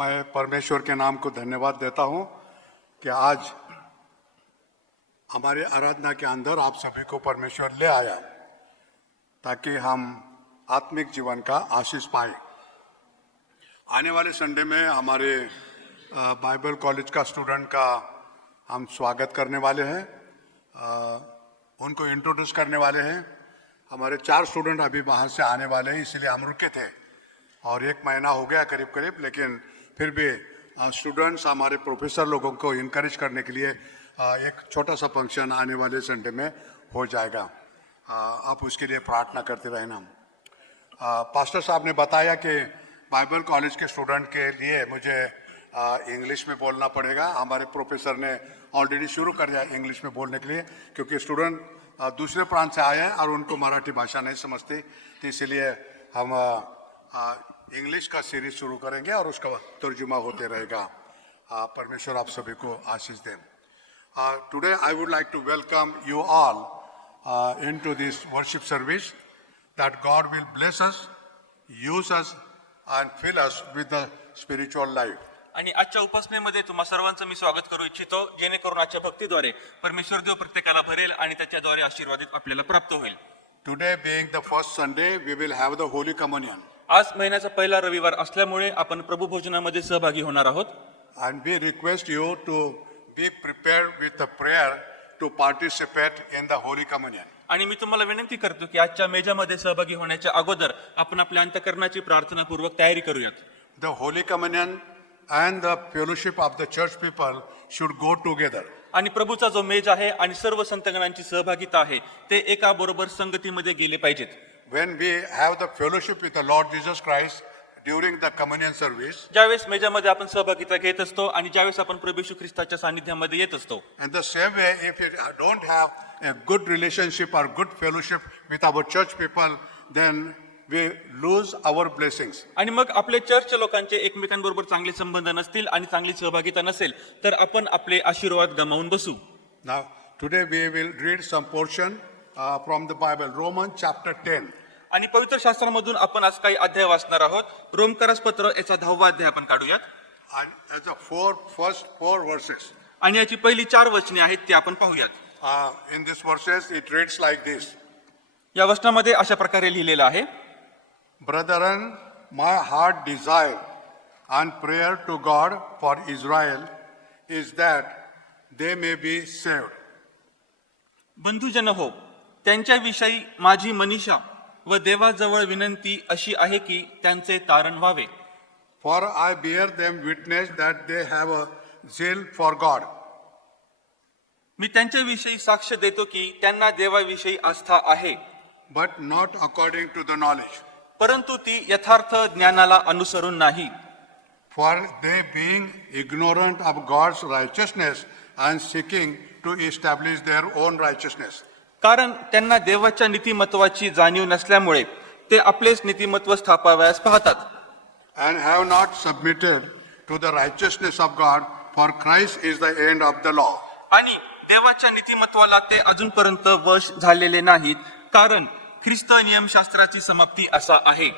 मैं परमेश्वर के नाम को धन्यवाद देता हूं कि आज हमारे आराधना के अंदर आप सभी को परमेश्वर ले आया ताकि हम आत्मिक जीवन का आशीष पाए। आने वाले संडे में हमारे बाइबल कॉलेज का स्टूडेंट का हम स्वागत करने वाले हैं, उनको इंट्रोड्यूस करने वाले हैं। हमारे 4 स्टूडेंट अभी बाहर से आने वाले हैं, इसलिए हम रुके थे और 1 महीना हो गया करीब, लेकिन फिर भी स्टूडेंट्स हमारे प्रोफेसर लोगों को इनकरेज करने के लिए एक छोटा सा फंक्शन आने वाले संडे में हो जाएगा। आप उसके लिए प्रार्थना करते रहना। पास्टर साहब ने बताया कि बाइबल कॉलेज के स्टूडेंट के लिए मुझे इंग्लिश में बोलना पड़ेगा। हमारे प्रोफेसर ने ऑलरेडी शुरू कर दिया इंग्लिश में बोलने के लिए, क्योंकि स्टूडेंट दूसरे प्रांत से आए हैं और उनको मराठी भाषा नहीं समझती, तो इसीलिए हम इंग्लिश का सीरीज शुरू करेंगे और उसका तर्जुमा होते रहेगा। परमेश्वर आप सभी को आशीष दें। Today I would like to welcome you all into this worship service, that God will bless us, use us and fill us with the spiritual life. आणि आजच्या उपासनेमध्ये तुम्हा सर्वांचं मी स्वागत करू इच्छितो, जेणेकरून आजच्या भक्तीद्वारे परमेश्वर देव प्रत्येकाला भरेल आणि त्याच्याद्वारे आशीर्वादित आपल्याला प्राप्त होईल। Today being the first Sunday, we will have the Holy Communion. आज महिन्याचा पहिला रविवार असल्यामुळे आपण प्रभू भोजनामध्ये सहभागी होणार आहोत। And we request you to be prepared with a prayer to participate in the Holy Communion. आणि मी तुम्हाला विनंती करतो की आजच्या मेजामध्ये सहभागी होण्याच्या अगोदर आपण आपल्या अंतःकरणाची प्रार्थनापूर्वक तयारी करूयात। The Holy Communion and the fellowship of the church people should go together. आणि प्रभूचा जो मेज आहे आणि सर्व संतगणांची सहभागिता आहे ते एका बरोबर संगतीमध्ये गेले पाहिजेत। When we have the fellowship with the Lord Jesus Christ during the communion service, ज्यावेळेस मेजामध्ये आपण सहभागिता घेत असतो आणि ज्यावेळेस आपण प्रभू येशू ख्रिस्ताच्या सानिध्यामध्ये येत असतो, and the same way, if you don't have a good relationship or good fellowship with our church people, then we lose our blessings. आणि मग आपले चर्च लोकांचे एकमेकांबरोबर चांगले संबंध नसतील आणि चांगली सहभागिता नसेल तर आपण आपले आशीर्वाद गमावून बसू। Now, today we will read some portion from the Bible, Romans chapter 10. आणि पवित्र शास्त्रामधून आपण आज काही अध्याय वाचणार आहोत। रोमकरास पत्र याचा 10वा अध्याय आपण काढूयात And as the first four verses. आणि याची पहिली 4 वचने आहेत ती आपण पाहूयात। In these verses, it reads like this. या वचनामध्ये अशा प्रकारे लिहिलेलं आहे, Brethren, my heart desire and prayer to God for Israel is that they may be saved. बंधुजन हो, त्यांच्याविषयी माझी मनीषा व देवाजवळ विनंती अशी आहे की त्यांचे तारण व्हावे। For I bear them witness that they have a zeal for God. मी त्यांच्याविषयी साक्ष देतो की त्यांना देवाविषयी आस्था आहे, But not according to the knowledge. परंतु ती यथार्थ ज्ञानाला अनुसरून नाही। For they being ignorant of God's righteousness and seeking to establish their own righteousness. कारण त्यांना देवाच्या नीतिमत्वाची जाणीव नसल्यामुळे ते आपलेच नीतिमत्व स्थापावयास पाहतात। And have not submitted to the righteousness of God, for Christ is the end of the law. आणि देवाच्या नीतिमत्वाला ते अजूनपर्यंत वश झालेले नाहीत, कारण ख्रिस्त नियमशास्त्राची समाप्ती असा आहे।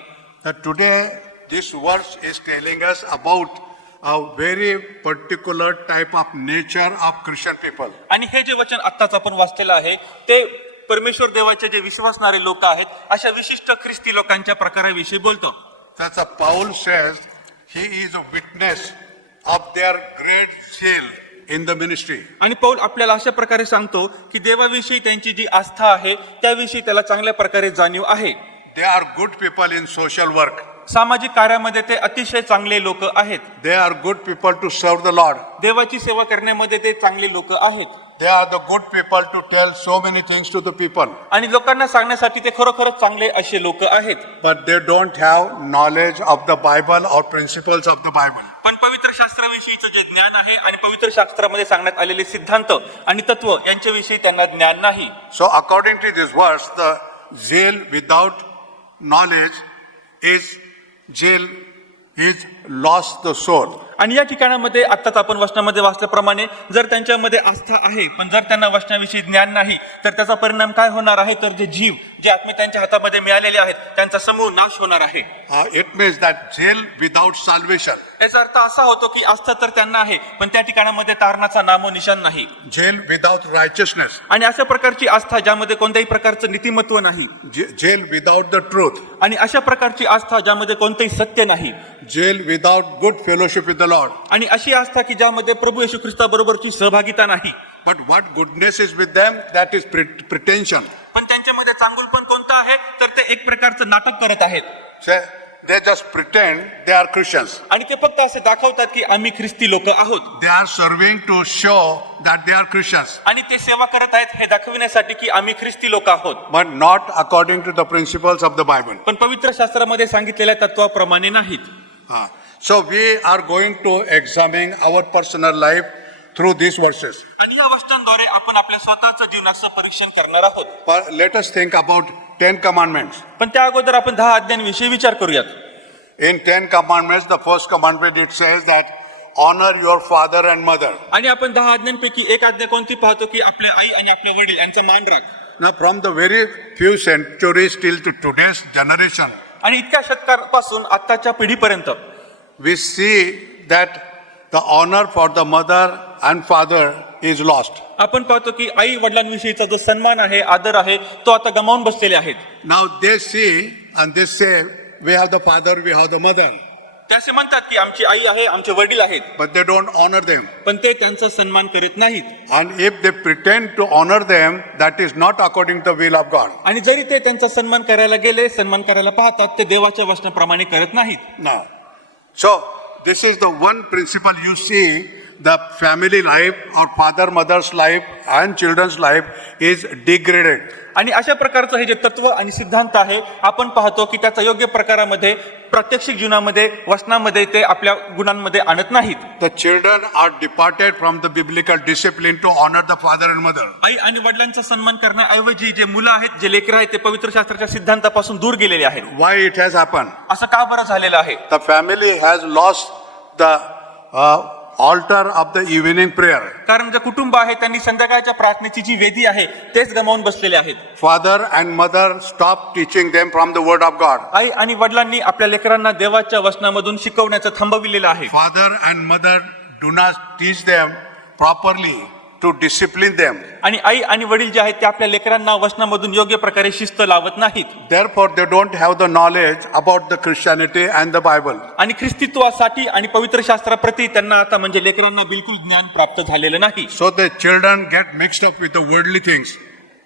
That today this verse is telling us about a very particular type of nature of Christian people. आणि हे जे वचन आत्ताच आपण वाचलेलं आहे ते परमेश्वर देवाचे जे विश्वासणारे लोक आहेत अशा विशिष्ट ख्रिस्ती लोकांच्या प्रकाराविषयी बोलतो। That's a Paul says he is a witness of their great zeal in the ministry. आणि पौल आपल्याला अशा प्रकारे सांगतो की देवाविषयी त्यांची जी आस्था आहे त्याविषयी त्याला चांगल्या प्रकारे जाणीव आहे। They are good people in social work. सामाजिक कार्यामध्ये ते अतिशय चांगले लोक आहेत। They are good people to serve the Lord. देवाची सेवा करण्यामध्ये ते चांगले लोक आहेत। They are the good people to tell so many things to the people. आणि लोकांना सांगण्यासाठी ते खरोखरच चांगले असे लोक आहेत। But they don't have knowledge of the Bible or principles of the Bible. पण पवित्र शास्त्राविषयीचं जे ज्ञान आहे आणि पवित्र शास्त्रामध्ये सांगण्यात आलेले सिद्धांत आणि तत्व यांच्याविषयी त्यांना ज्ञान नाही। So according to this verse, the zeal without knowledge is zeal is lost the soul. आणि या ठिकाणामध्ये आत्ताच आपण वचनामध्ये वाचल्याप्रमाणे जर त्यांच्यामध्ये आस्था आहे पण जर त्यांना वचनाविषयी ज्ञान नाही तर त्याचा परिणाम काय होणार आहे, तर जे जीव जे आत्मे त्यांच्या हातामध्ये मिळालेले आहेत त्यांचा समूह नाश होणार आहे। It means that zeal without salvation. याचा अर्थ असा होतो की आस्था तर त्यांना आहे, पण त्या ठिकाणामध्ये तारणाचा नामो निशाण नाही. jail without righteousness, आणि अशा प्रकारची आस्था ज्यामध्ये कोणत्याही प्रकारचं नीतिमत्व नाही, jail without the truth, आणि अशा प्रकारची आस्था ज्यामध्ये कोणतेही सत्य नाही, jail without good fellowship with the Lord. आणि अशी आस्था की ज्यामध्ये प्रभू येशू ख्रिस्ताबरोबरची सहभागिता नाही. But what goodness is with them, that is pretension. पण त्यांच्यामध्ये चांगुलपण कोणतं आहे, तर ते एक प्रकारचं नाटक करत आहेत. Say, they just pretend they are Christians. आणि ते फक्त असे दाखवतात की आम्ही ख्रिस्ती लोक आहोत, They are serving to show that they are Christians, आणि ते सेवा करत आहेत हे दाखविण्यासाठी की आम्ही ख्रिस्ती लोक आहोत, but not according to the principles of the Bible. पण पवित्र शास्त्रामध्ये सांगितलेल्या तत्वाप्रमाणे नाहीत. So we are going to examine our personal life through these verses. आणि या वचनांद्वारे आपण आपल्या स्वतःचं जीवनाचं परीक्षण करणार आहोत. But let us think about 10 commandments. पण त्या अगोदर आपण 10 आज्ञांविषयी विचार करूयात. In 10 commandments, the first commandment, it says that honor your father and mother. आणि आपण 10 आज्ञांपैकी एक आज्ञा कोणती पाहतो की आपल्या आई आणि आपल्या वडील यांचा मान राख. Now, from the very few centuries till to today's generation, आणि इतक्या शतकापासून आताच्या पिढीपर्यंत we see that the honor for the mother and father is lost. आपण पाहतो की आई वडिलांविषयीचा जो सन्मान आहे, आदर आहे, तो आता गमावून बसलेले आहेत. Now they see and they say, we have the father, we have the mother, ते असे म्हणतात की आमची आई आहे, आमचे वडील आहेत, but they don't honor them. पण ते त्यांचा सन्मान करीत नाहीत. And if they pretend to honor them, that is not according to the will of God. आणि जरी ते त्यांचा सन्मान करायला गेले, सन्मान करायला पाहतात, ते देवाच्या वचनाप्रमाणे करत नाहीत. Now, so this is the one principle you see the family life or father, mother's life and children's life is degraded. आणि अशा प्रकारचं हे जे तत्व आणि सिद्धांत आहे, आपण पाहतो की त्याचा योग्य प्रकारामध्ये प्रात्यक्षिक जीवनामध्ये वचनामध्ये ते आपल्या गुणांमध्ये आणत नाहीत. The children are departed from the biblical discipline to honor the father and mother. आई आणि वडिलांचा सन्मान करण्याऐवजी जे मुलं आहेत, जे लेकरं आहेत, ते पवित्र शास्त्राच्या सिद्धांतापासून दूर गेलेले आहेत. Why it has happened? असं का बरं झालेलं आहे? The family has lost the altar of the evening prayer. कारण जे कुटुंब आहे त्यांनी संध्याकाळच्या प्रार्थनेची जी वेदी आहे तेच गमावून बसलेले आहेत. Father and mother stopped teaching them from the word of God. आई आणि वडिलांनी आपल्या लेकरांना देवाच्या वचनामधून शिकवण्याचं थांबविलेलं आहे. Father and mother do not teach them properly to discipline them. आणि आई आणि वडील जे आहेत ते आपल्या लेकरांना वचनामधून योग्य प्रकारे शिस्त लावत नाहीत. Therefore, they don't have the knowledge about the Christianity and the Bible. आणि ख्रिस्तीत्वासाठी आणि पवित्र शास्त्राप्रती त्यांना आता म्हणजे लेकरांना बिलकुल ज्ञान प्राप्त झालेलं नाही. So the children get mixed up with the worldly things.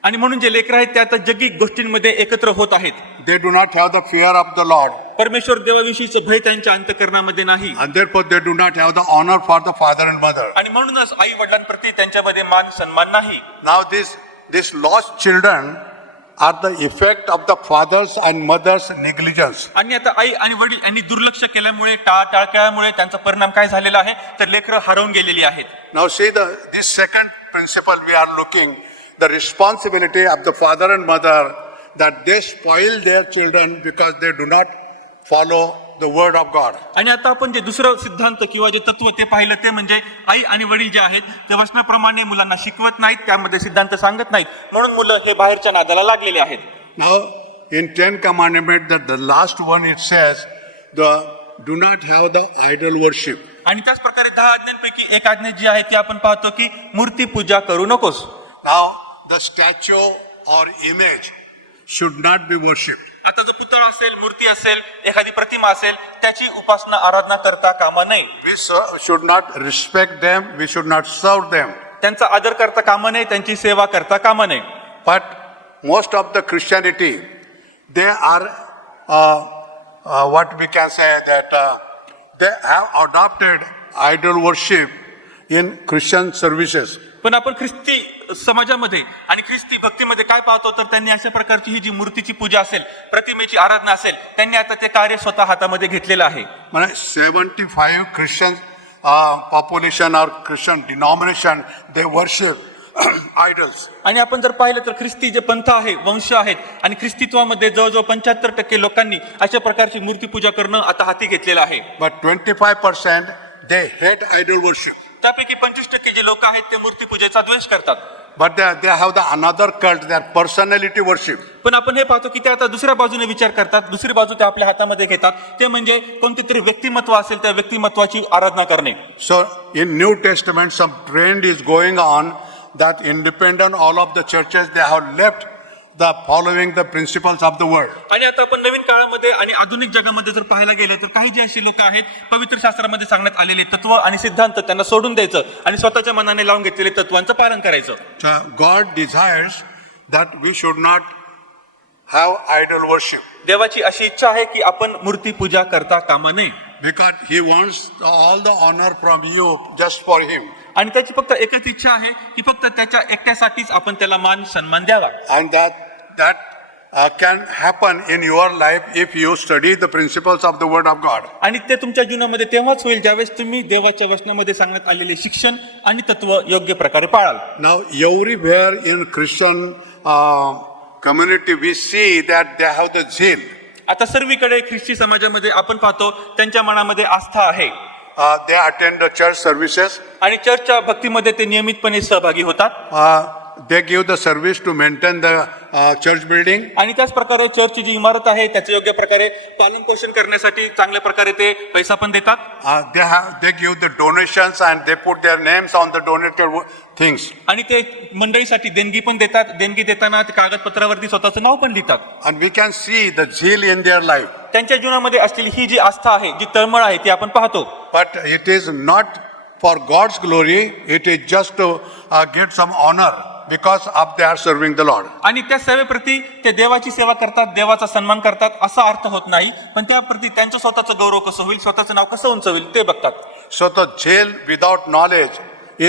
आणि म्हणून जे लेकर आहेत ते आता जगिक गोष्टींमध्ये एकत्र होत आहेत. They do not have the fear of the Lord. परमेश्वर देवाविषयीचं भय त्यांच्या अंतःकरणामध्ये नाही. And therefore, they do not have the honor for the father and mother. आणि म्हणूनच आई वडिलांप्रती त्यांच्यामध्ये मान सन्मान नाही. Now, these lost children are the effect of the father's and mother's negligence. आणि आता आई आणि वडील यांनी दुर्लक्ष केल्यामुळे, टाळाटाळ केल्यामुळे त्यांचा परिणाम काय झालेला आहे, तर लेकरं हरवून गेलेली आहेत. Now, see this second principle we are looking, the responsibility of the father and mother, that they spoil their children because they do not follow the word of God. आणि आता आपण जे दुसरं सिद्धांत किंवा जे तत्व ते पाहिलं ते म्हणजे आई आणि वडील जे आहेत ते वचनाप्रमाणे मुलांना शिकवत नाहीत, त्यामध्ये सिद्धांत सांगत नाहीत, म्हणून मुलं हे बाहेरच्या नादाला लागलेले आहेत. Now, in 10 commandments, that the last one it says, do not have the idol worship. आणि त्याच प्रकारे 10 आज्ञांपैकी एक आज्ञा जी आहे ती आपण पाहतो की मूर्ती पूजा करू नकोस. Now, the statue or image should not be worshipped. आता जो पुतळा असेल, मूर्ती असेल, एखादी प्रतिमा असेल, त्याची उपासना आराधना करता कामा नये. We should not respect them, we should not serve them. त्यांचा आदर करता कामा नये, त्यांची सेवा करता कामा नये. But most of the Christianity, they are what we can say that they have adopted idol worship in Christian services. पण आपण ख्रिस्ती समाजामध्ये आणि ख्रिस्ती भक्तीमध्ये काय पाहतो, तर त्यांनी अशा प्रकारची ही जी मूर्तीची पूजा असेल, प्रतिमेची आराधना असेल, त्यांनी आता ते कार्य स्वतः हातामध्ये घेतलेलं आहे. म्हणजे 75 Christian population or Christian denomination, they worship idols. आणि आपण जर पाहिलं तर ख्रिस्ती जे पंथ आहे, वंश आहेत, आणि ख्रिस्तीत्वामध्ये जवळजवळ 75% लोकांनी अशा प्रकारची मूर्ती पूजा करणं आता हाती घेतलेलं आहे. But 25% they hate idol worship. त्यापैकी 25% जे लोक आहेत ते मूर्ती पूजेचा द्वेष करतात. But they have the another cult, their personality worship. पण आपण हे पाहतो की ते आता दुसऱ्या बाजूने विचार करतात, दुसरी बाजू ते आपल्या हातामध्ये घेतात, ते म्हणजे कोणते तरी व्यक्तिमत्व असेल त्या व्यक्तिमत्वाची आराधना करणे. So in New Testament, some trend is going on that independent all of the churches, they have left the following the principles of the word. आणि आता आपण नवीन काळामध्ये आणि आधुनिक जगामध्ये जर पाहायला गेले तर काही जे अशी लोक आहेत पवित्र शास्त्रामध्ये सांगण्यात आलेले तत्व आणि सिद्धांत त्यांना सोडून द्यायचं आणि स्वतःच्या मनाने लावून घेतलेले तत्वांचं पालन करायचं. So God desires that we should not have idol worship, देवाची अशी इच्छा आहे की आपण मूर्ती पूजा करता कामा नये, because He wants all the honor from you just for Him. आणि त्याची फक्त एकच इच्छा आहे की फक्त त्याच्या एकट्यासाठीच आपण त्याला मान सन्मान द्यावा. And that can happen in your life if you study the principles of the word of God. आणि ते तुमच्या जीवनामध्ये तेव्हाच होईल ज्यावेळेस तुम्ही देवाच्या वचनामध्ये सांगण्यात आलेले शिक्षण आणि तत्व योग्य प्रकारे पाळाल. Now everywhere in Christian community we see that they have the zeal. आता सर्वीकडे ख्रिस्ती समाजामध्ये आपण पाहतो त्यांच्या मनामध्ये आस्था आहे They attend the church services. आणि चर्चच्या भक्तीमध्ये ते नियमितपणे सहभागी होतात. They give the service to maintain the church building. आणि त्याच प्रकारे चर्चची जी इमारत आहे त्याचे योग्य प्रकारे पालन पोषण करण्यासाठी चांगल्या प्रकारे ते पैसा पण देतात. They give the donations and they put their names on the donated things. आणि ते मंडळीसाठी देणगी पण देतात. देणगी देताना ते कागदपत्रावरती स्वतःचं नाव पण लिहितात. And we can see the zeal in their life. त्यांच्या जीवनामध्ये असलेली ही जी आस्था आहे, जी तळमळ आहे ती आपण पाहतो. But it is not for God's glory. It is just to get some honor because of they are serving the Lord. आणि त्या सेवेप्रती ते देवाची सेवा करतात, देवाचा सन्मान करतात असा अर्थ होत नाही, पण त्याप्रती त्यांचं स्वतःचं गौरव कसं होईल, स्वतःचं नाव कसं उंच होईल ते बघतात. So the zeal without knowledge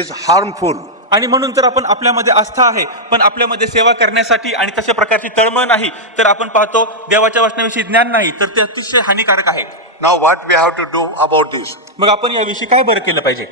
is harmful. आणि म्हणून जर आपण आपल्यामध्ये आस्था आहे पण आपल्यामध्ये सेवा करण्यासाठी आणि तशा प्रकारची तळमळ नाही तर आपण पाहतो देवाच्या वचनाविषयी ज्ञान नाही तर ते अतिशय हानिकारक आहे. Now what we have to do about this? मग आपण याविषयी काय बरं केलं पाहिजे?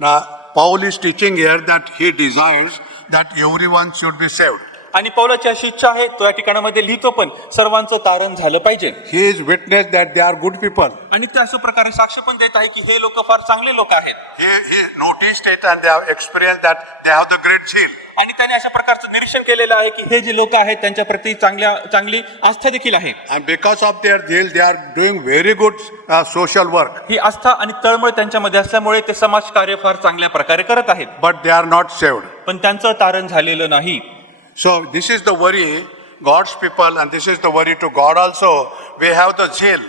Now Paul is teaching here that he desires that everyone should be saved. आणि पौलाची अशी इच्छा आहे तो या ठिकाणामध्ये लिहितो पण सर्वांचं तारण झालं पाहिजे. He is witness that they are good people. आणि ते अशा प्रकारे साक्ष पण देत आहे की हे लोक फार चांगले लोक आहेत. He noticed it and they have experienced that they have the great zeal. आणि त्याने अशा प्रकारचं निरीक्षण केलेलं आहे की हे जे लोक आहेत त्यांच्या प्रती चांगली आस्था देखील आहे. And because of their zeal, they are doing very good social work. ही आस्था आणि तळमळ त्यांच्यामध्ये असल्यामुळे ते समाज कार्य फार चांगल्या प्रकारे करत आहेत. But they are not saved. पण त्यांचं तारण झालेलं नाही. So this is the worry, God's people, and this is the worry to God also. We have the zeal,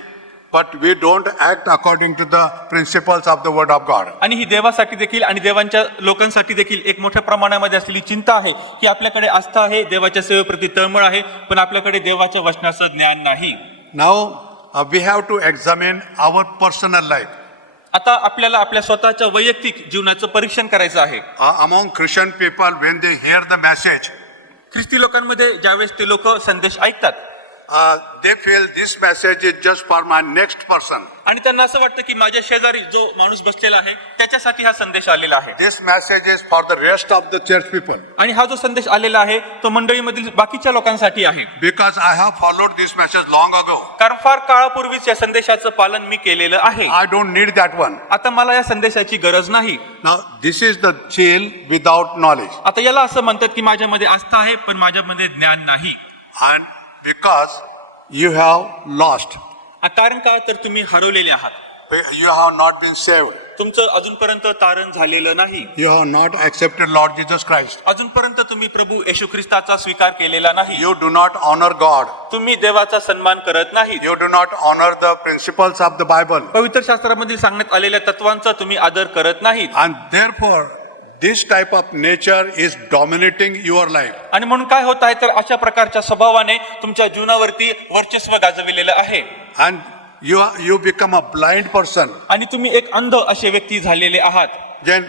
but we don't act according to the principles of the word of God. आणि ही देवासाठी देखील आणि देवांच्या लोकांसाठी देखील एक मोठ्या प्रमाणामध्ये असलेली चिंता आहे की आपल्याकडे आस्था आहे, देवाच्या सेवेप्रती तळमळ आहे, पण आपल्याकडे देवाच्या वचनाचं ज्ञान नाही. Now we have to examine our personal life. आता आपल्याला आपल्या स्वतःच्या वैयक्तिक जीवनाचं परीक्षण करायचं आहे. Among Christian people, when they hear the message, ख्रिस्ती लोकांमध्ये ज्यावेळेस ते लोक संदेश ऐकतात they feel this message is just for my next person. आणि त्यांना असं वाटतं की माझ्या शेजारी जो माणूस बसलेला आहे त्याच्यासाठी हा संदेश आलेला आहे. This message is for the rest of the church people. आणि हा जो संदेश आलेला आहे तो मंडळीमधील बाकीच्या लोकांसाठी आहे. Because I have followed this message long ago. कारण फार काळापूर्वीच या संदेशाचं पालन मी केलेलं आहे. I don't need that one. आता मला या संदेशाची गरज नाही. Now this is the zeal without knowledge. आता याला असं म्हणतात की माझ्यामध्ये आस्था आहे पण माझ्यामध्ये ज्ञान नाही. And because you have lost, कारण का तर तुम्ही हरवलेले आहात. you have not been saved. तुमचं अजूनपर्यंत तारण झालेलं नाही. You have not accepted Lord Jesus Christ. अजूनपर्यंत तुम्ही प्रभू येशू ख्रिस्ताचा स्वीकार केलेला नाही. You do not honor God. तुम्ही देवाचा सन्मान करत नाही. You do not honor the principles of the Bible. पवित्र शास्त्रामध्ये सांगण्यात आलेल्या तत्वांचा तुम्ही आदर करत नाही. And therefore this type of nature is dominating your life. आणि म्हणून काय होत आहे तर अशा प्रकारच्या स्वभावाने तुमच्या जीवनावरती वर्चस्व गाजविलेलं आहे. And you become a blind person. आणि तुम्ही एक अंध असे व्यक्ती झालेले आहात. Then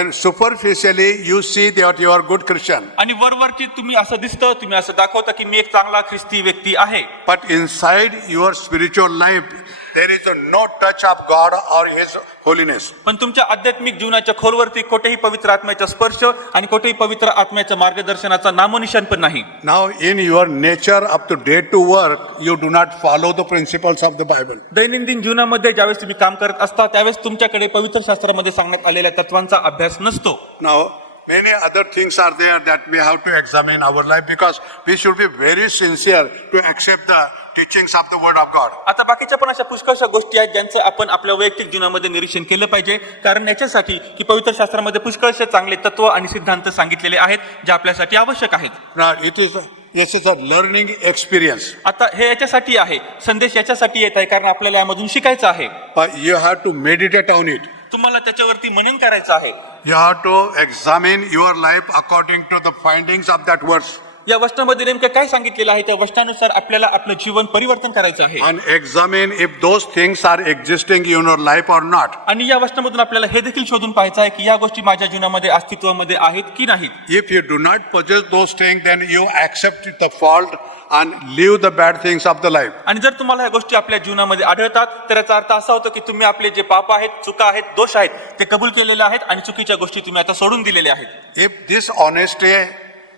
and superficially you see that you are good Christian. आणि वरवरची तुम्ही असं दिसतं, तुम्ही असं दाखवता की मी एक चांगला ख्रिस्ती व्यक्ती आहे. But inside your spiritual life there is no touch of God or His holiness. पण तुमच्या आध्यात्मिक जीवनाच्या खोलवरती कोठेही पवित्र आत्म्याचा स्पर्श आणि कोठेही पवित्र आत्म्याच्या मार्गदर्शनाचा नामोनिशाण पण नाही. Now in your nature up to day to work you do not follow the principles of the Bible. दैनंदिन जीवनामध्ये ज्यावेळेस तुम्ही काम करत असता त्यावेळेस तुमच्याकडे पवित्र शास्त्रामध्ये सांगण्यात आलेल्या तत्वांचा अभ्यास नसतो. Now many other things are there that we have to examine our life, because we should be very sincere to accept the teachings of the word of God. आता बाकीच्या पण अशा पुष्कळशा गोष्टी आहेत ज्यांचं आपण आपल्या वैयक्तिक जीवनामध्ये निरीक्षण केलं पाहिजे, कारण याच्यासाठी की पवित्र शास्त्रामध्ये पुष्कळशे चांगले तत्व आणि सिद्धांत सांगितलेले आहेत जे आपल्यासाठी आवश्यक आहेत. Now this is a learning experience. आता हे याच्यासाठी आहे, संदेश याच्यासाठी येत आहे कारण आपल्याला यामधून शिकायचं आहे. But you have to meditate on it. तुम्हाला त्याच्यावरती मनन करायचं आहे. You have to examine your life according to the findings of that verse. या वचनामध्ये नेमकं काय सांगितलेलं आहे त्या वचनानुसार आपल्याला आपलं जीवन परिवर्तन करायचं आहे. And examine if those things are existing in your life or not. आणि या वचनामधून आपल्याला हे देखील शोधून पाहायचं आहे की या गोष्टी माझ्या जीवनामध्ये अस्तित्वामध्ये आहेत की नाहीत. If you do not possess those things, then you accept the fault and leave the bad things of the life. आणि जर तुम्हाला ह्या गोष्टी आपल्या जीवनामध्ये आढळतात तर याचा अर्थ असा होतो की तुम्ही आपले जे पाप आहेत, चुका आहेत, दोष आहेत ते कबूल केलेले आहेत आणि चुकीच्या गोष्टी तुम्ही आता सोडून दिलेल्या आहेत. If this honesty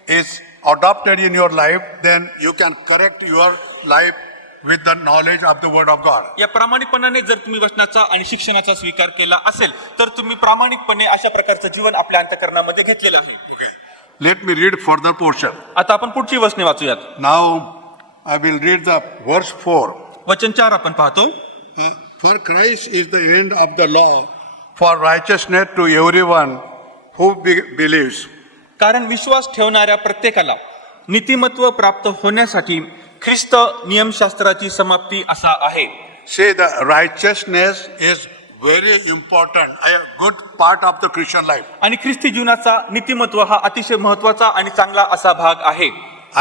is adopted in your life, then you can correct your life with the knowledge of the word of God. या प्रामाणिकपणाने जर तुम्ही वचनाचा आणि शिक्षणाचा स्वीकार केला असेल तर तुम्ही प्रामाणिकपणे अशा प्रकारचं जीवन आपल्या अंतःकरणामध्ये घेतलेलं आहे. Okay. Let me read further portion. आता आपण पुढची वचने वाचूयात. Now I will read the verse 4. वचन 4 आपण पाहतो. For Christ is the end of the law for righteousness to everyone who believes. कारण विश्वास ठेवणाऱ्या प्रत्येकाला नीतिमत्व प्राप्त होण्यासाठी ख्रिस्त नियमशास्त्राची समाप्ती असा आहे. See, the righteousness is very important, a good part of the Christian life. आणि ख्रिस्ती जीवनाचा नीतिमत्व हा अतिशय महत्वाचा आणि चांगला असा भाग आहे.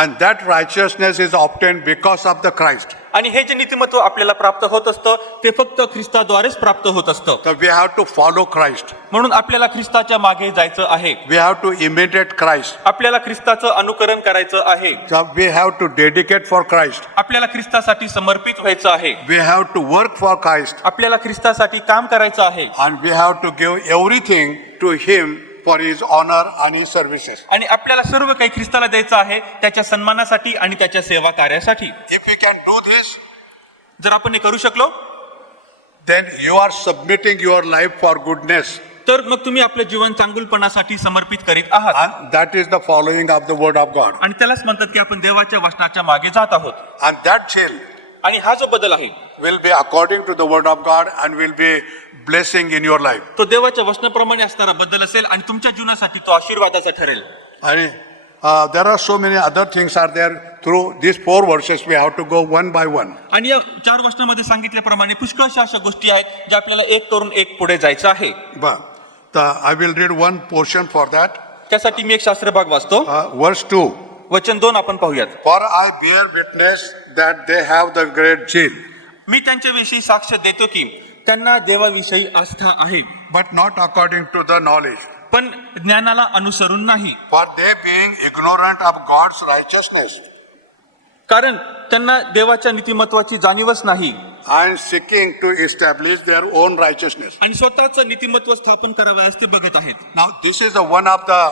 And that righteousness is obtained because of the Christ. आणि हे जे नीतिमत्व आपल्याला प्राप्त होत असतं ते फक्त ख्रिस्ताद्वारेच प्राप्त होत असतं. So we have to follow Christ. म्हणून आपल्याला ख्रिस्ताच्या मागे जायचं आहे. We have to imitate Christ. आपल्याला ख्रिस्ताचं अनुकरण करायचं आहे. So we have to dedicate for Christ. आपल्याला ख्रिस्तासाठी समर्पित व्हायचं आहे. We have to work for Christ. आपल्याला ख्रिस्तासाठी काम करायचं आहे. And we have to give everything to Him for His honor and His services. आणि आपल्याला सर्व काही ख्रिस्ताला द्यायचं आहे त्याच्या सन्मानासाठी आणि त्याच्या सेवा कार्यासाठी. If we can do this, जर आपण हे करू शकलो then you are submitting your life for goodness. तर मग तुम्ही आपलं जीवन चांगुलपणासाठी समर्पित करीत आहात. And that is the following of the word of God. आणि त्यालाच म्हणतात की आपण देवाच्या वचनाच्या मागे जात आहोत. And that shall आणि हा जो बदल आहे will be according to the word of God and will be blessing in your life. तो देवाच्या वचनाप्रमाणे असणारा बदल असेल आणि तुमच्या जीवनासाठी तो आशीर्वादाचा ठरेल. And there are so many other things are there. Through these 4 verses we have to go one by one. आणि या 4 वचनामध्ये सांगितल्याप्रमाणे पुष्कळशा अशा गोष्टी आहेत ज्या आपल्याला एक करून एक पुढे जायचं आहे. But I will read one portion for that. त्यासाठी मी एक शास्त्र भाग वाचतो. Verse 2. वचन 2 आपण पाहूयात. For I bear witness that they have the great zeal. मी त्यांच्याविषयी साक्ष देतो की त्यांना देवाविषयी आस्था आहे, But not according to the knowledge. पण ज्ञानाला अनुसरून नाही. For they being ignorant of God's righteousness कारण त्यांना देवाच्या नीतिमत्वाची जाणीवच नाही and seeking to establish their own righteousness. आणि स्वतःचं नीतिमत्व स्थापन करावयास ते बघत आहेत. Now this is the one of the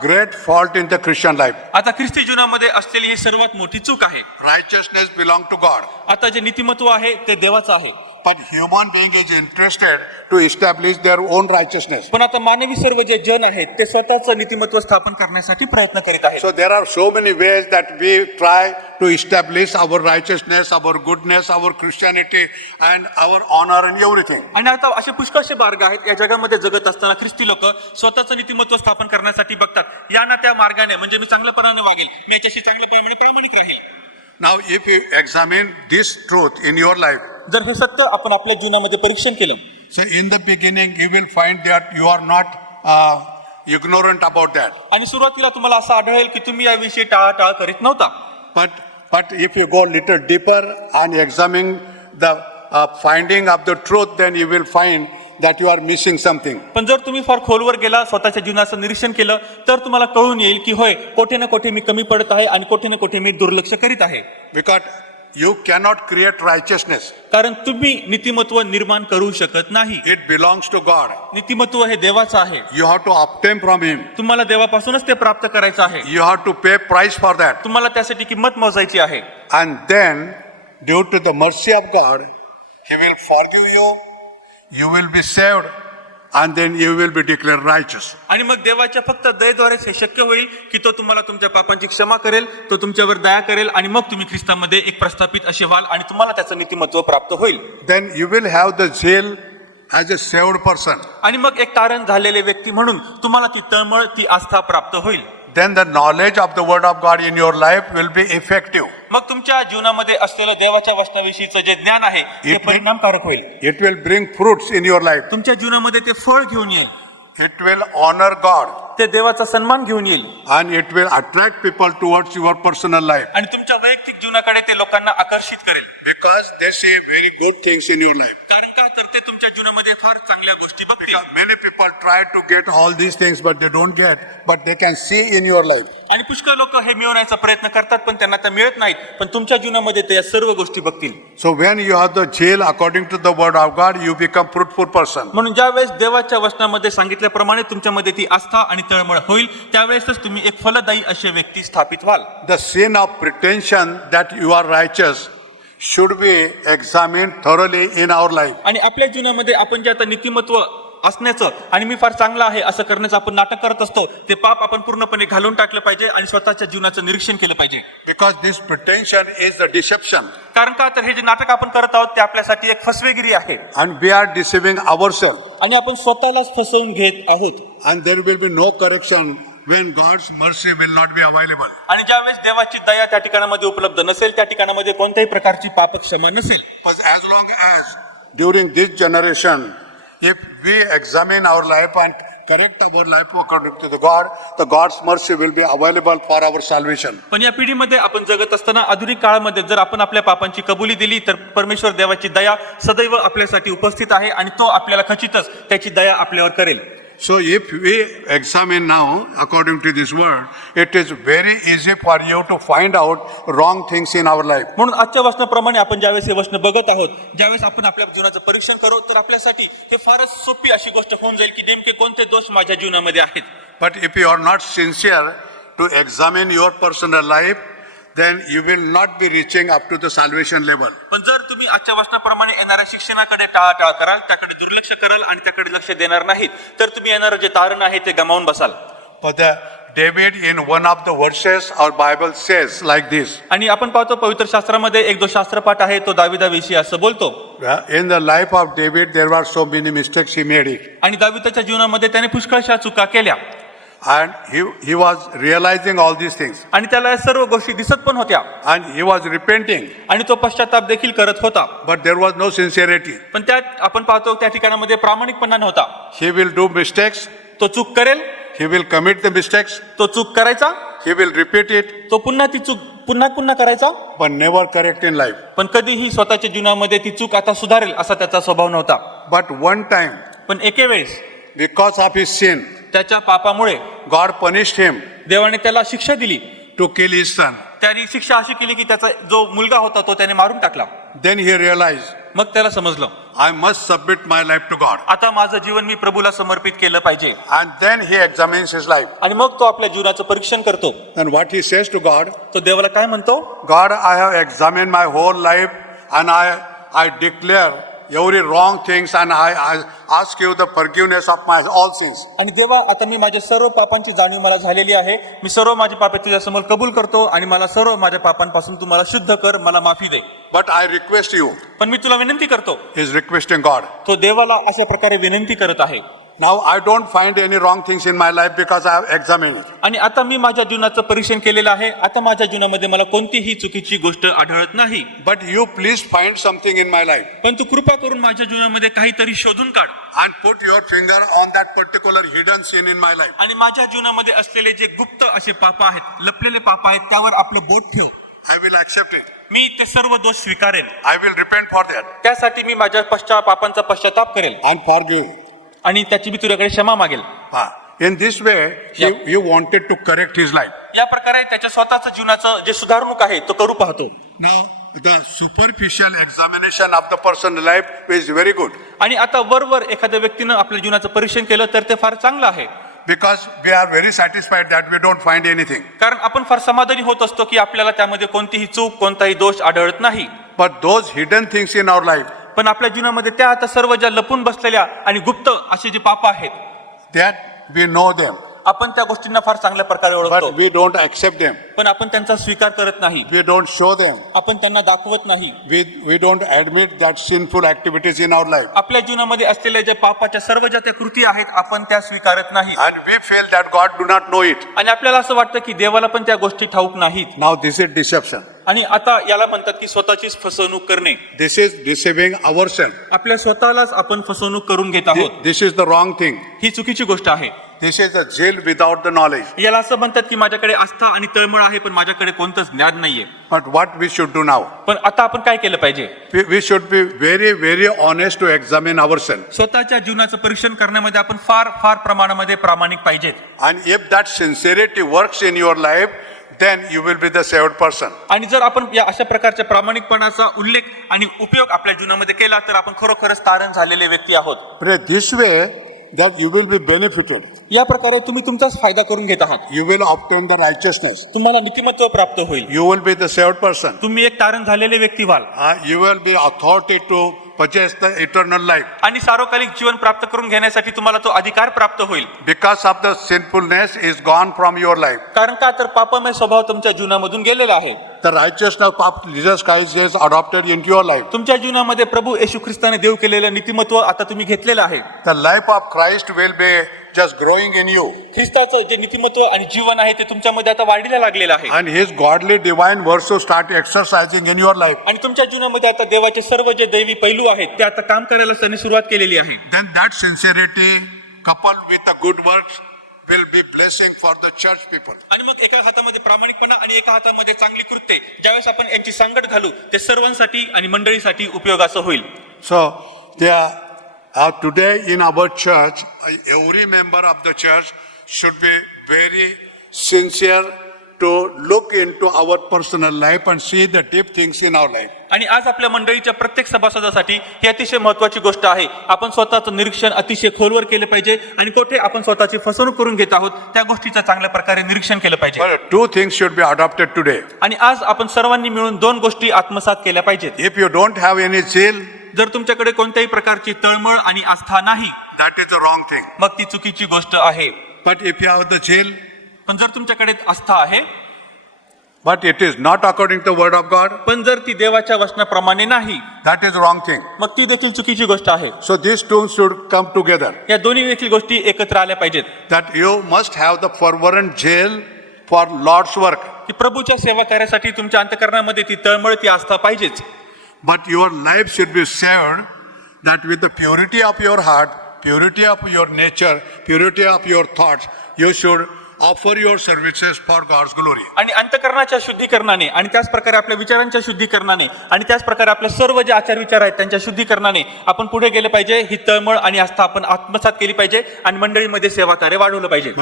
great fault in the Christian life. आता ख्रिस्ती जीवनामध्ये असलेली ही सर्वात मोठी चूक आहे. Righteousness belong to God. आता जे नीतिमत्व आहे ते देवाचं आहे. But human being is interested to establish their own righteousness. पण आता मानवी सर्व जे जन आहेत ते स्वतःचं नीतिमत्व स्थापन करण्यासाठी प्रयत्न करीत आहेत. So there are so many ways that we try to establish our righteousness, our goodness, our Christianity and our honor and everything. आणि आता असे पुष्कळशे मार्ग आहेत या जगामध्ये जगत असताना ख्रिस्ती लोक स्वतःचं नीतिमत्व स्थापन करण्यासाठी बघतात. या ना त्या मार्गाने म्हणजे मी चांगल्यापणाने वागेल, मी याच्याशी चांगल्यापणाने प्रामाणिक राहील. Now if you examine this truth in your life, जर हे सत्य आपण आपल्या जीवनामध्ये परीक्षण केलं, so in the beginning you will find that you are not ignorant about that. आणि सुरुवातीला तुम्हाला असं आढळेल की तुम्ही याविषयी टाळाटाळ करीत नव्हता. But if you go little deeper and examine the finding of the truth, then you will find that you are missing something. पण जर तुम्ही फार खोलवर गेला, स्वतःच्या जीवनाचं निरीक्षण केलं तर तुम्हाला कळून येईल की होय, कोठे ना कोठे मी कमी पडत आहे आणि कोठे ना कोठे मी दुर्लक्ष करीत आहे. Because you cannot create righteousness. कारण तुम्ही नीतिमत्व निर्माण करू शकत नाही. It belongs to God. नीतिमत्व हे देवाचं आहे. You have to obtain from Him. तुम्हाला देवापासूनच ते प्राप्त करायचं आहे. You have to pay price for that. तुम्हाला त्यासाठी किंमत मोजायची आहे. And then, due to the mercy of God, He will forgive you. You will be saved and then you will be declared righteous. आणि मग देवाच्या फक्त दयेद्वारेच हे शक्य होईल की तो तुम्हाला तुमच्या पापांची क्षमा करेल, तो तुमच्यावर दया करेल आणि मग तुम्ही ख्रिस्तामध्ये एक प्रस्थापित असे व्हाल आणि तुम्हाला त्याचं नीतिमत्व प्राप्त होईल. Then you will have the zeal as a saved person. आणि मग एक तारण झालेले व्यक्ती म्हणून तुम्हाला ती तळमळ, ती आस्था प्राप्त होईल. Then the knowledge of the word of God in your life will be effective. मग तुमच्या जीवनामध्ये असलेलं देवाच्या वचनाविषयीचं जे ज्ञान आहे ते परिणामकारक होईल. It will bring fruits in your life. तुमच्या जीवनामध्ये ते फळ घेऊन येईल, It will honor God, ते देवाचा सन्मान घेऊन येईल and it will attract people towards your personal life आणि तुमच्या वैयक्तिक जीवनाकडे ते लोकांना आकर्षित करेल. because they see very good things in your life. कारण का तर ते तुमच्या जीवनामध्ये फार चांगल्या गोष्टी बघतील. Because many people try to get all these things but they don't get, but they can see in your life. आणि पुष्कळ लोक हे मिळवण्याचा प्रयत्न करतात पण त्यांना त्या मिळत नाहीत, पण तुमच्या जीवनामध्ये ते या सर्व गोष्टी बघतील. So when you have the zeal according to the word of God, you become fruitful person. म्हणून ज्या वेळेस देवाच्या वचनामध्ये सांगितल्याप्रमाणे तुमच्यामध्ये ती आस्था आणि तळमळ होईल त्यावेळेसच तुम्ही एक फलदायी असे व्यक्ती स्थापित व्हाल. The sin of pretension that you are righteous should be examined thoroughly in our life. आणि आपल्या जीवनामध्ये आपण जे आता नीतिमत्व असण्याचं आणि मी फार चांगला आहे असं करण्याचं आपण नाटक करत असतो, ते पाप आपण पूर्णपणे घालून टाकलं पाहिजे आणि स्वतःच्या जीवनाचं निरीक्षण केलं पाहिजे. Because this pretension is the deception. कारण का तर हे जे नाटक आपण करत आहोत ते आपल्यासाठी एक फसवेगिरी आहे And we are deceiving ourselves. आणि आपण स्वतःलाच फसवून घेत आहोत. And there will be no correction when God's mercy will not be available. आणि ज्यावेळेस देवाची दया त्या ठिकाणामध्ये उपलब्ध नसेल, त्या ठिकाणामध्ये कोणत्याही प्रकारची पाप क्षमा नसेल. But as long as during this generation, if we examine our life and correct our life according to the God's mercy will be available for our salvation. पण या पिढीमध्ये आपण जगत असताना आधुनिक काळामध्ये जर आपण आपल्या पापांची कबुली दिली तर परमेश्वर देवाची दया सदैव आपल्यासाठी उपस्थित आहे आणि तो आपल्याला खचितच त्याची दया आपल्यावर करेल. So if we examine now according to this word, it is very easy for you to find out wrong things in our life. म्हणून आजच्या वचनाप्रमाणे आपण ज्यावेळेस हे वचन बघत आहोत, ज्यावेळेस आपण आपल्या जीवनाचं परीक्षण करू तर आपल्यासाठी हे फारच सोपी अशी गोष्ट होऊन जाईल की नेमके कोणते दोष माझ्या जीवनामध्ये आहेत. But if you are not sincere to examine your personal life, then you will not be reaching up to the salvation level. पण जर तुम्ही आजच्या वचनाप्रमाणे येणाऱ्या शिक्षणाकडे टाळाटाळ कराल, त्याकडे दुर्लक्ष कराल आणि त्याकडे लक्ष देणार नाहीत तर तुम्ही येणारं जे तारण आहे ते गमावून बसाल. But David in one of the verses our Bible says like this. आणि आपण पाहतो पवित्र शास्त्रामध्ये एक जो शास्त्रपाठ आहे तो दाविदाविषयी असं बोलतो. In the life of David there were so many mistakes he made it. आणि दाविदाच्या जीवनामध्ये त्याने पुष्कळशा चुका केल्या And he was realizing all these things. आणि त्याला या सर्व गोष्टी दिसत पण होत्या And he was repenting. आणि तो पश्चाताप देखील करत होता. But there was no sincerity. पण त्यात आपण पाहतो त्या ठिकाणामध्ये प्रामाणिकपणा नव्हता. He will do mistakes. तो चूक करेल, He will commit the mistakes. तो चूक करायचा, He will repeat it. तो पुन्हा ती चूक पुन्हा करायचा, But never correct in life. पण कधीही स्वतःच्या जीवनामध्ये ती चूक आता सुधारेल असा त्याचा स्वभाव नव्हता. But one time, पण एके वेळेस because of his sin, त्याच्या पापामुळे God punished him देवाने त्याला शिक्षा दिली. to kill his son. त्याने शिक्षा अशी केली की त्याचा जो मुलगा होता तो त्याने मारून टाकला. Then he realized, मग त्याला समजलं I must submit my life to God. आता माझं जीवन मी प्रभूला समर्पित केलं पाहिजे. And then he examines his life. आणि मग तो आपल्या जीवनाचं परीक्षण करतो. And what he says to God, तो देवाला काय म्हणतो, God, I have examined my whole life and I declare every wrong things and I ask you the forgiveness of my all sins. आणि देवा आता मी माझ्या सर्व पापांची जाणीव मला झालेली आहे, मी सर्व माझे पाप तुझ्या समोर कबूल करतो आणि मला सर्व माझ्या पापांपासून तू मला शुद्ध कर, मला माफी दे. But I request you. पण मी तुला विनंती करतो. He is requesting God. तो देवाला अशा प्रकारे विनंती करत आहे. Now I don't find any wrong things in my life because I have examined it. आणि आता मी माझ्या जीवनाचं परीक्षण केलेलं आहे, आता माझ्या जीवनामध्ये मला कोणतीही चुकीची गोष्ट आढळत नाही. But you please find something in my life पण तू कृपा करून माझ्या जीवनामध्ये काहीतरी शोधून काढ and put your finger on that particular hidden sin in my life. आणि माझ्या जीवनामध्ये असलेले जे गुप्त असे पाप आहेत, लपलेले पाप आहेत, त्यावर आपलं बोट ठेव. I will accept it. मी ते सर्व दोष स्वीकारेन. I will repent for that त्यासाठी मी माझ्या पापांचा पश्चाताप करेल and forgive. आणि त्याची मी तुझ्याकडे क्षमा मागेल. In this way, he wanted to correct his life. या प्रकारे त्याच्या स्वतःचं जीवनाचं जे सुधारणूक आहे तो करू पाहतो. Now, the superficial examination of the person's life is very good आणि आता वरवर एखाद्या व्यक्तीनं आपल्या जीवनाचं परीक्षण केलं तर ते फार चांगलं आहे. because we are very satisfied that we don't find anything. कारण आपण फार समाधानी होत असतो की आपल्याला त्यामध्ये कोणतीही चूक, कोणताही दोष आढळत नाही. But those hidden things in our life, पण आपल्या जीवनामध्ये त्या आता सर्व ज्या लपून बसलेल्या आणि गुप्त असे जे पाप आहेत that we know them, आपण त्या गोष्टींना फार चांगल्या प्रकारे ओळखतो, but we don't accept them. पण आपण त्यांचा स्वीकार करत नाही, We don't show them. आपण त्यांना दाखवत नाही. We don't admit that sinful activities in our life. आपल्या जीवनामध्ये असलेल्या ज्या पापाच्या सर्व ज्या त्या कृती आहेत आपण त्या स्वीकारत नाही, And we feel that God do not know it. आणि आपल्याला असं वाटतं की देवाला पण त्या गोष्टी ठाऊक नाहीत. Now this is deception. आणि आता याला म्हणतात की स्वतःचीच फसवणूक करणे. This is deceiving ourselves. आपल्या स्वतःलाच आपण फसवणूक करून घेत आहोत. This is the wrong thing. ही चुकीची गोष्ट आहे. This is a jail without the knowledge. याला असं म्हणतात की माझ्याकडे आस्था आणि तळमळ आहे पण माझ्याकडे कोणतंच ज्ञान नाहीये. But what we should do now? पण आता आपण काय केलं पाहिजे? We should be very, very honest to examine ourselves. स्वतःच्या जीवनाचं परीक्षण करण्यामध्ये आपण फार फार प्रमाणामध्ये प्रामाणिक पाहिजेत. And if that sincerity works in your life, then you will be the saved person. आणि जर आपण या अशा प्रकारच्या प्रामाणिकपणाचा उल्लेख आणि उपयोग आपल्या जीवनामध्ये केला तर आपण खरोखरच तारण झालेले व्यक्ती आहोत. Pray this way that you will be benefited. या प्रकारे तुम्ही तुमचाच फायदा करून घेत आहात. You will obtain the righteousness. तुम्हाला नीतिमत्व प्राप्त होईल. You will be the saved person. तुम्ही एक तारण झालेले व्यक्ती व्हाल. You will be authority to possess the eternal life. आणि सार्वकालिक जीवन प्राप्त करून घेण्यासाठी तुम्हाला तो अधिकार प्राप्त होईल. Because of the sinfulness is gone from your life. कारण का तर पापमय स्वभाव तुमच्या जीवनामधून गेलेला आहे. The righteousness of Jesus Christ is adopted into your life. तुमच्या जीवनामध्ये प्रभू येशू ख्रिस्ताने देव केलेलं नीतिमत्व आता तुम्ही घेतलेलं आहे. The life of Christ will be just growing in you. ख्रिस्ताचं जे नीतिमत्व आणि जीवन आहे ते तुमच्यामध्ये आता वाढीला लागलेलं आहे. And his godly divine virtue start exercising in your life. आणि तुमच्या जीवनामध्ये आता देवाचे सर्व जे दैवी पैलू आहेत ते आता काम करायला त्यांनी सुरुवात केलेली आहे. Then that sincerity coupled with the good works will be blessing for the church people. आणि मग एका हातामध्ये प्रामाणिकपणा आणि एका हातामध्ये चांगली कृत्ये ज्यावेळेस आपण यांची सांगड घालू ते सर्वांसाठी आणि मंडळीसाठी उपयोगाचं होईल. So today in our church, every member of the church should be very sincere to look into our personal life and see the deep things in our life. आणि आज आपल्या मंडळीच्या प्रत्येक सभासदासाठी ही अतिशय महत्वाची गोष्ट आहे. आपण स्वतःचं निरीक्षण अतिशय खोलवर केलं पाहिजे आणि कुठे आपण स्वतःची फसवणूक करून घेत आहोत त्या गोष्टीचं चांगल्या प्रकारे निरीक्षण केलं पाहिजे. But two things should be adopted today. आणि आज आपण सर्वांनी मिळून दोन गोष्टी आत्मसात केल्या पाहिजेत. If you don't have any zeal, जर तुमच्याकडे कोणत्याही प्रकारची तळमळ आणि आस्था नाही that is the wrong thing. मग ती चुकीची गोष्ट आहे. But if you have the zeal, पण जर तुमच्याकडे आस्था आहे but it is not according to the word of God, पण जर ती देवाच्या वचनाप्रमाणे नाही that is the wrong thing. मग ती देखील चुकीची गोष्ट आहे. So these two should come together. या दोन्ही देखील गोष्टी एकत्र आल्या पाहिजेत. That you must have the fervent zeal for Lord's work. की प्रभूच्या सेवा कार्यासाठी तुमच्या अंतःकरणामध्ये ती तळमळ ती आस्था पाहिजेच. But your life should be saved that with the purity of your heart, purity of your nature, purity of your thoughts, you should offer your services for God's glory. आणि अंतःकरणाच्या शुद्धीकरणाने आणि त्याच प्रकारे आपल्या विचारांच्या शुद्धीकरणाने आणि त्याच प्रकारे आपले सर्व जे आचार विचार आहेत त्यांच्या शुद्धीकरणाने आपण पुढे गेले पाहिजे. ही तळमळ आणि आस्था आपण आत्मसात केली पाहिजे आणि मंडळीमध्ये सेवा कार्य वाढवलं पाहिजे.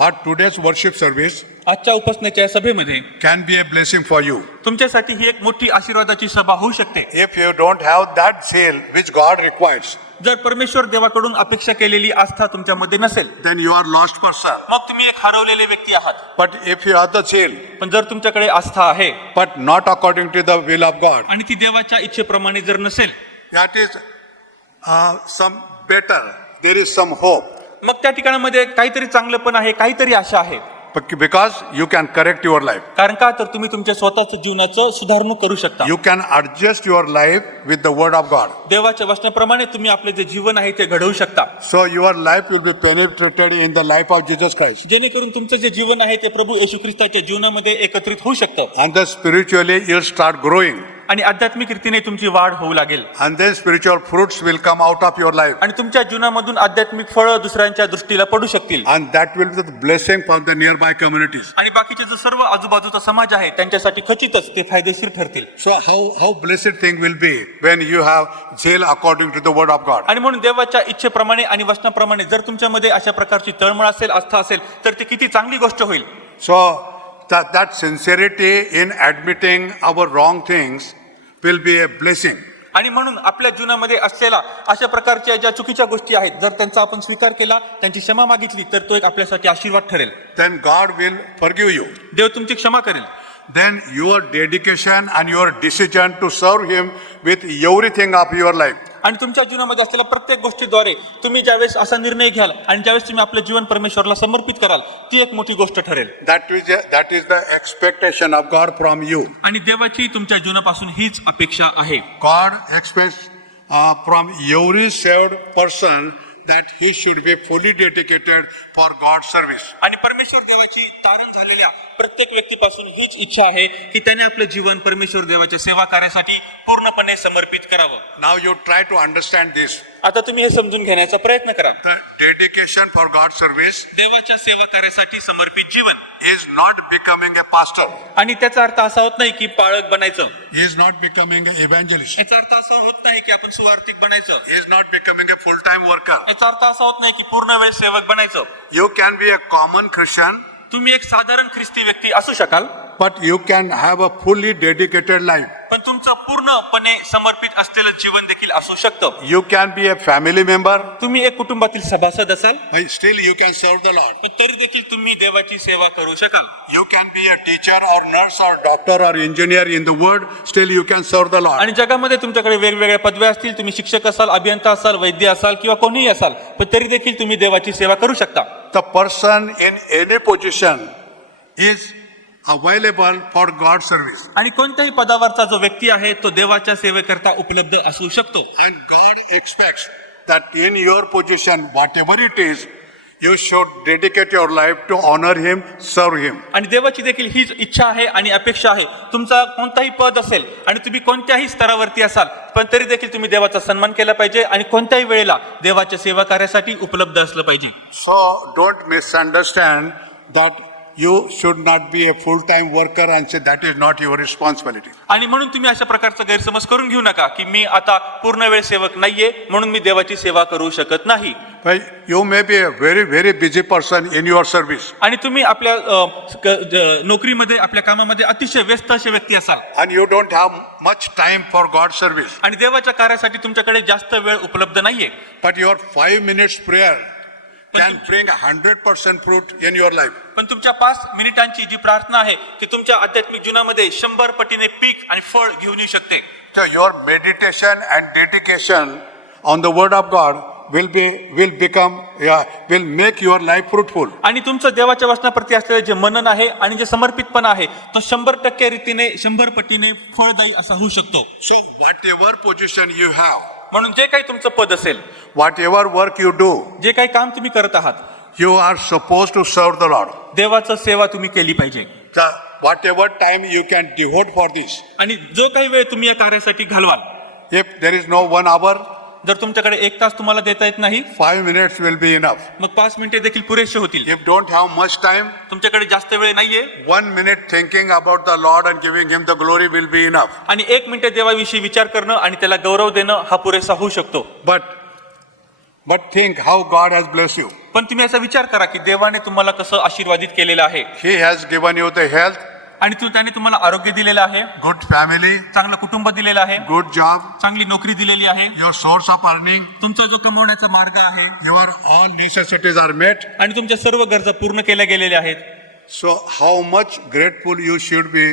For today's worship service आजच्या उपासनेच्या सभेमध्ये can be a blessing for you. तुमच्यासाठी ही एक मोठी आशीर्वादाची सभा होऊ शकते. If you don't have that zeal which God requires, जर परमेश्वर देवाकडून अपेक्षा केलेली आस्था तुमच्यामध्ये नसेल then you are lost person. मग तुम्ही एक हरवलेले व्यक्ती आहात. But if you have the zeal, पण जर तुमच्याकडे आस्था आहे but not according to the will of God, आणि ती देवाच्या इच्छेप्रमाणे जर नसेल that is some better. There is some hope. मग त्या ठिकाणामध्ये काहीतरी चांगलं पण आहे, काहीतरी आशा आहे. Because you can correct your life. कारण का तर तुम्ही तुमच्या स्वतःच्या जीवनाचं सुधारणूक करू शकता. You can adjust your life with the word of God. देवाच्या वचनाप्रमाणे तुम्ही आपले जे जीवन आहे ते घडवू शकता. So your life will be penetrated in the life of Jesus Christ. जेणेकरून तुमचं जे जीवन आहे ते प्रभू येशू ख्रिस्ताच्या जीवनामध्ये एकत्रित होऊ शकतं. And then spiritually you'll start growing. आणि आध्यात्मिक रीतीने तुमची वाढ होऊ लागेल. And then spiritual fruits will come out of your life. आणि तुमच्या जीवनामधून आध्यात्मिक फळं दुसऱ्यांच्या दृष्टीला पडू शकतील. And that will be the blessing for the nearby communities. आणि बाकीचे जो सर्व आजूबाजूचा समाज आहे त्यांच्यासाठी खचितच ते फायदेशीर ठरतील. So how blessed thing will be when you have zeal according to the word of God. आणि म्हणून देवाच्या इच्छेप्रमाणे आणि वचनाप्रमाणे जर तुमच्यामध्ये अशा प्रकारची तळमळ असेल, आस्था असेल तर ती किती चांगली गोष्ट होईल. So that sincerity in admitting our wrong things will be a blessing. आणि म्हणून आपल्या जीवनामध्ये असलेल्या अशा प्रकारच्या ज्या चुकीच्या गोष्टी आहेत जर त्यांचा आपण स्वीकार केला, त्यांची क्षमा मागितली तर तो एक आपल्यासाठी आशीर्वाद ठरेल. Then God will forgive you. देव तुमची क्षमा करेल. then your dedication and your decision to serve Him with everything of your life. आणि तुमच्या जीवनामध्ये असलेल्या प्रत्येक गोष्टीद्वारे तुम्ही ज्यावेळेस असा निर्णय घ्याल आणि ज्यावेळेस तुम्ही आपलं जीवन परमेश्वरला समर्पित कराल, ती एक मोठी गोष्ट ठरेल. That is the expectation of God from you. आणि देवाची तुमच्या जीवनापासून हीच अपेक्षा आहे. God expects from every saved person that he should be fully dedicated for God's service. आणि परमेश्वर देवाची तारण झालेल्या प्रत्येक व्यक्तीपासून हीच इच्छा आहे की त्याने आपलं जीवन परमेश्वर देवाच्या सेवा कार्यासाठी पूर्णपणे समर्पित करावं. Now you try to understand this. आता तुम्ही हे समजून घेण्याचा प्रयत्न करा. The dedication for God's service देवाच्या सेवा कार्यासाठी समर्पित जीवन is not becoming a pastor. आणि त्याचा अर्थ असा होत नाही की पाळक बनायचं. He is not becoming an evangelist. याचा अर्थ असा होत नाही की आपण सुवार्तिक बनायचं. He is not becoming a full-time worker. याचा अर्थ असा होत नाही की पूर्ण वेळ सेवक बनायचं. You can be a common Christian, तुम्ही एक साधारण ख्रिस्ती व्यक्ती असू शकाल, but you can have a fully dedicated life. पण तुमचं पूर्णपणे समर्पित असलेलं जीवन देखील असू शकतं. You can be a family member, तुम्ही एक कुटुंबातील सभासद असाल, but still you can serve the Lord. पण तरी देखील तुम्ही देवाची सेवा करू शकाल. You can be a teacher or nurse or doctor or engineer in the world, still you can serve the Lord. आणि जगामध्ये तुमच्याकडे वेगवेगळ्या पदव्या असतील, तुम्ही शिक्षक असाल, अभियंता असाल, वैद्य असाल किंवा कोणीही असाल, पण तरी देखील तुम्ही देवाची सेवा करू शकता. The person in any position is available for God's service. आणि कोणत्याही पदावरचा जो व्यक्ती आहे तो देवाच्या सेवेकरता उपलब्ध असू शकतो. And God expects that in your position, whatever it is, you should dedicate your life to honor Him, serve Him. आणि देवाची देखील हीच इच्छा आहे आणि अपेक्षा आहे. तुमचा कोणताही पद असेल आणि तुम्ही कोणत्याही स्तरावरती असाल, पण तरी देखील तुम्ही देवाचा सन्मान केला पाहिजे आणि कोणत्याही वेळेला देवाच्या सेवा कार्यासाठी उपलब्ध असलं पाहिजे. So don't misunderstand that you should not be a full-time worker and say that is not your responsibility. आणि म्हणून तुम्ही अशा प्रकारचा गैरसमज करून घेऊ नका की मी आता पूर्ण वेळ सेवक नाहीये म्हणून मी देवाची सेवा करू शकत नाही. Well, you may be a very, very busy person in your service. आणि तुम्ही आपल्या नोकरीमध्ये, आपल्या कामामध्ये अतिशय व्यस्त असे व्यक्ती असाल And you don't have much time for God's service. आणि देवाच्या कार्यासाठी तुमच्याकडे जास्त वेळ उपलब्ध नाहीये. But your 5 minutes prayer can bring 100% fruit in your life. पण तुमच्या 5 मिनिटांची जी प्रार्थना आहे ती तुमच्या आध्यात्मिक जीवनामध्ये 100 पटीने पीक आणि फळ घेऊन येऊ शकते. So your meditation and dedication on the word of God will make your life fruitful. आणि तुमचं देवाच्या वचनाप्रती असलेलं जे मनन आहे आणि जे समर्पितपणा आहे तो 100% रीतीने 100 पटीने फळदायी असा होऊ शकतो. So whatever position you have, म्हणून जे काही तुमचं पद असेल, whatever work you do, जे काही काम तुम्ही करत आहात, you are supposed to serve the Lord. देवाचं सेवा तुम्ही केली पाहिजे. Whatever time you can devote for this. आणि जो काही वेळ तुम्ही या कार्यासाठी घालवाल, If there is no 1 hour, जर तुमच्याकडे 1 तास तुम्हाला देता येत नाही, 5 minutes will be enough. मग 5 मिनिटे देखील पुरेसे होतील. If don't have much time, तुमच्याकडे जास्त वेळ नाहीये, 1 minute thinking about the Lord and giving Him the glory will be enough. आणि 1 मिनिट देवाविषयी विचार करणं आणि त्याला गौरव देणं हा पुरेसा होऊ शकतो. But think how God has blessed you. पण तुम्ही असा विचार करा की देवाने तुम्हाला कसं आशीर्वादित केलेलं आहे. He has given you the health, आणि त्याने तुम्हाला आरोग्य दिलेलं आहे, good family, चांगलं कुटुंब दिलेलं आहे, good job, चांगली नोकरी दिलेली आहे, your source of earning, तुमचा जो कमवण्याचा मार्ग आहे, your all necessities are met. आणि तुमच्या सर्व गरजा पूर्ण केल्या गेलेल्या आहेत. So how much grateful you should be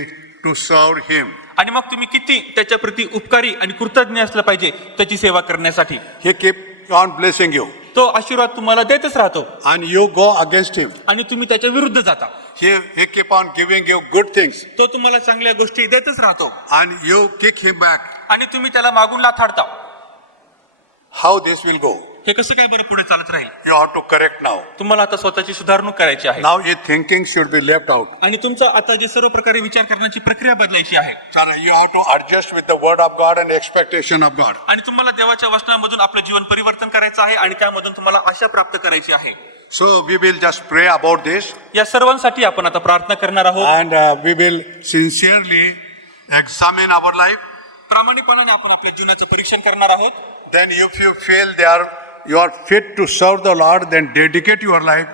to serve Him. आणि मग तुम्ही किती त्याच्या प्रती उपकारी आणि कृतज्ञ असलं पाहिजे त्याची सेवा करण्यासाठी. He keep on blessing you. तो आशीर्वाद तुम्हाला देतच राहतो And you go against Him. आणि तुम्ही त्याच्या विरुद्ध जाता. He keep on giving you good things. तो तुम्हाला चांगल्या गोष्टी देतच राहतो And you kick Him back. आणि तुम्ही त्याला मागून लाथाडता. How this will go? हे कसं काय बरं पुढे चालत राहील? You have to correct now. तुम्हाला आता स्वतःची सुधारणूक करायची आहे. Now your thinking should be left out. आणि तुमचा आता जे सर्व प्रकारे विचार करण्याची प्रक्रिया बदलायची आहे. So you have to adjust with the word of God and expectation of God. आणि तुम्हाला देवाच्या वचनामधून आपलं जीवन परिवर्तन करायचं आहे आणि त्यामधून तुम्हाला आशा प्राप्त करायची आहे. So we will just pray about this. या सर्वांसाठी आपण आता प्रार्थना करणार आहोत. And we will sincerely examine our life. प्रामाणिकपणाने आपण आपल्या जीवनाचं परीक्षण करणार आहोत. Then if you feel you are fit to serve the Lord, then dedicate your life.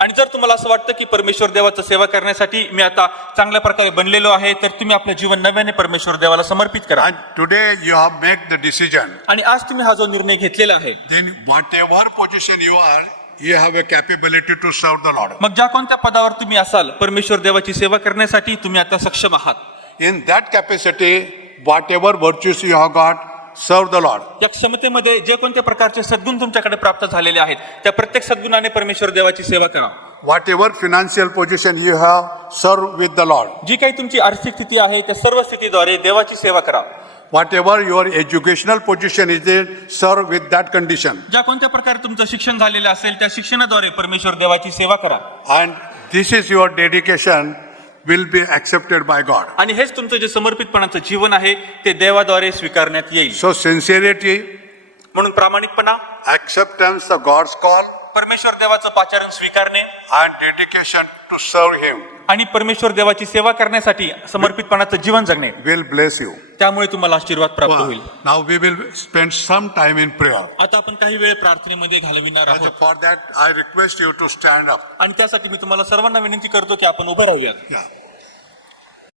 आणि जर तुम्हाला असं वाटतं की परमेश्वर देवाचं सेवा करण्यासाठी मी आता चांगल्या प्रकारे बनलेलो आहे, तर तुम्ही आपलं जीवन नव्याने परमेश्वर देवाला समर्पित करा. And today you have made the decision. आणि आज तुम्ही हा जो निर्णय घेतलेला आहे, Then whatever position you are, you have a capability to serve the Lord. मग ज्या कोणत्या पदावर तुम्ही असाल परमेश्वर देवाची सेवा करण्यासाठी तुम्ही आता सक्षम आहात. In that capacity, whatever virtues you have got, serve the Lord. या क्षमतेमध्ये जे कोणत्या प्रकारचे सद्गुण तुमच्याकडे प्राप्त झालेले आहेत त्या प्रत्येक सद्गुणाने परमेश्वर देवाची सेवा करा. Whatever financial position you have, serve with the Lord. जी काही तुमची आर्थिक स्थिती आहे त्या सर्व स्थितीद्वारे देवाची सेवा करा. Whatever your educational position is there, serve with that condition. ज्या कोणत्या प्रकारे तुमचं शिक्षण झालेलं असेल त्या शिक्षणाद्वारे परमेश्वर देवाची सेवा करा. And this is your dedication will be accepted by God. आणि हेच तुमचं जे समर्पितपणाचं जीवन आहे ते देवाद्वारे स्वीकारण्यात येईल. So sincerity, म्हणून प्रामाणिकपणा, acceptance of God's call, परमेश्वर देवाचं पाचारण स्वीकारणे and dedication to serve Him आणि परमेश्वर देवाची सेवा करण्यासाठी समर्पितपणाचं जीवन जगणे will bless you. त्यामुळे तुम्हाला आशीर्वाद प्राप्त होईल. Now we will spend some time in prayer. आता आपण काही वेळ प्रार्थनेमध्ये घालविणार And आहोत for that, I request you to stand up. आणि त्यासाठी मी तुम्हाला सर्वांना विनंती करतो की आपण उभे राहूयात. Yeah.